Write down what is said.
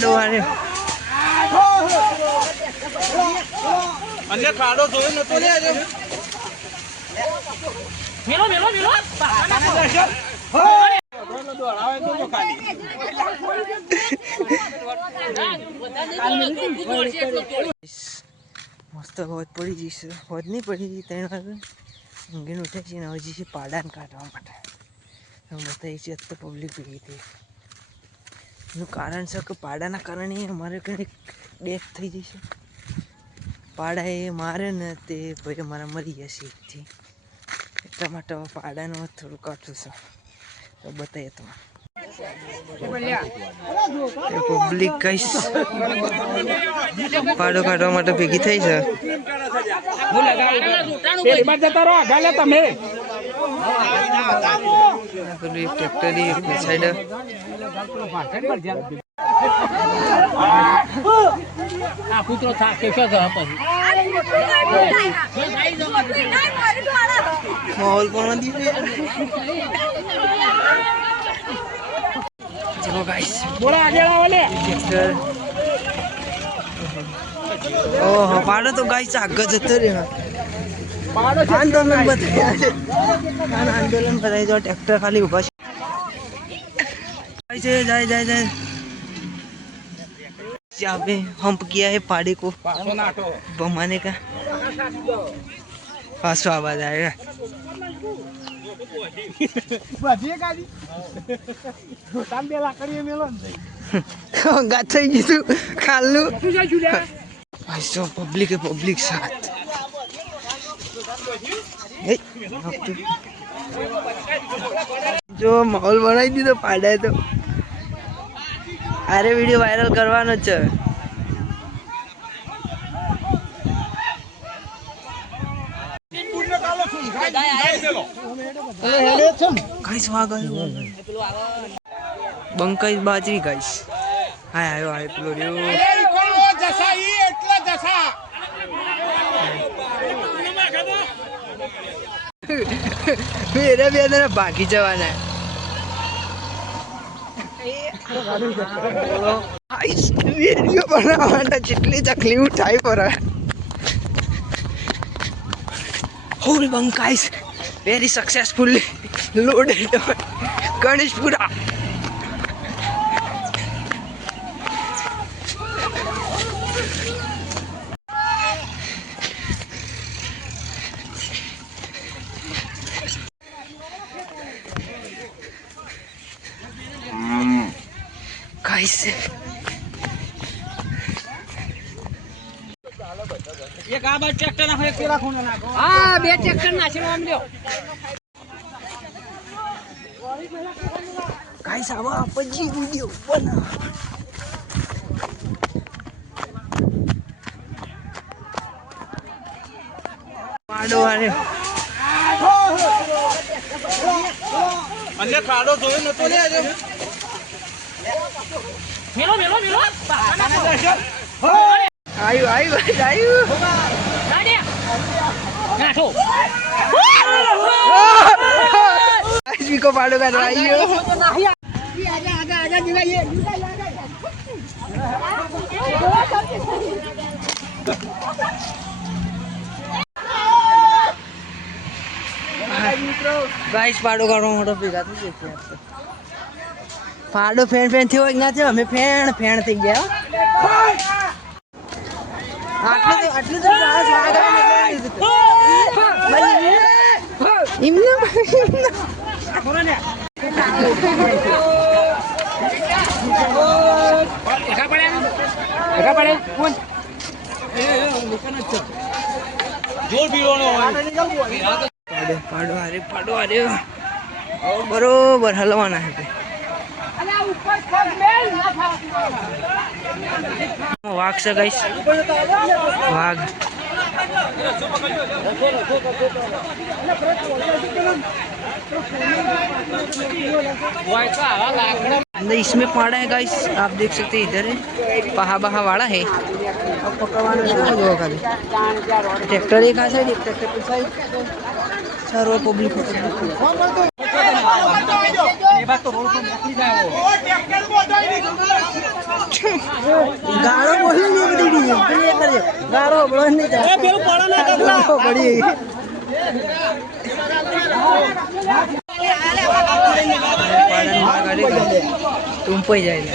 પાડો આરે અને ખાડો જોયો નતો લે આજે મેલો મેલો મેલો મસ્ત હોજ પડી જઈશ હોજ નહીં પડી 3 વાગે ઊંઘીને ઉઠે છે ને હવે જઈશે પાડાને કાઢવા માટે બતાવી છે તો પબ્લિક ભેગી થઈ એનું કારણ છે કે પાડાના કારણે અમારે કંઈક ડેથ થઈ જશે પાડા એ મારે ને તે ભાઈ અમારા મરી જશે એકથી એટલા માટે પાડાનું થોડું કાઠું છે તો બતાવીએ તમે પબ્લિક કઈશ પાડો કાઢવા માટે ભેગી થઈ છે પેલું એક ટ્રેક્ટર સાઈડ કૂતરો કેશો માહોલ પણ જો ગાઈસ બોલા આગળ આવો ટ્રેક્ટર ઓહો પાડો તો ગાઈસ આગળ જતો રહ્યો આંદોલન બતાવ્યા છે આંદોલન બતાવી દો ટ્રેક્ટર ખાલી ઉભા છે जाए जाए जाए यहाँ पे हम्प किया है पाड़े को बमाने का पास आवाज आएगा गाथा गीधું ખાલનું ભાઈ પબ્લિક પબ્લિક સાથ જો માહોલ બનાવી દીધો પાડાય તો અરે વિડીયો વાયરલ કરવાનો છે ગાઈસ વાગ બંકાઈ બાજરી ગાઈસ હાય આયો આયો પેલો રહ્યો મેરે બે અંદર ભાગી જવાના વિડીયો બનાવવા માટે જેટલી તકલીફ ઉઠાવી પડે હોલ બંકાઈસ very successfully loaded Ganeshpura guys એક આ બાદ ટ્રેક્ટર નાખો એક પેલા ખૂણે નાખો હા બે ટ્રેક્ટર નાખીને આમ લ્યો गाइस આવા પછી વિડિયો બના પાડો આરે અને ખાડો જોયો નતો લે આજે મેલો મેલો મેલો આયુ આયુ આયુ નાખો गाइस को पाड़ो का आइयो आजा आजा आजा दिलाइए गाइस पाड़ो का मोटो ભેગા થઈ ગયા પાડો ફેણ ફેણ થયો ના થયો અમે ફેણ ફેણ થઈ ગયા આટલું તો વાગ ઇમને એકા પડે કોણ જોર પીવાનો પાડો આરે બરોબર હલવાના છે વાઘ છે ગાઈસ વાઘ अंदर इसमें पाड़ा है गाइस आप देख सकते हैं इधर है पहा बहा वाड़ा है ट्रैक्टर एक साइड एक ट्रैक्टर साइड सर और पब्लिक ગાળો બોલી નહીં બધી ડીઝલ પેલી કરે ગાળો બોલ નહીં થાય પેલું પડો ના ગાળો પડી ટૂંપાઈ જાય ને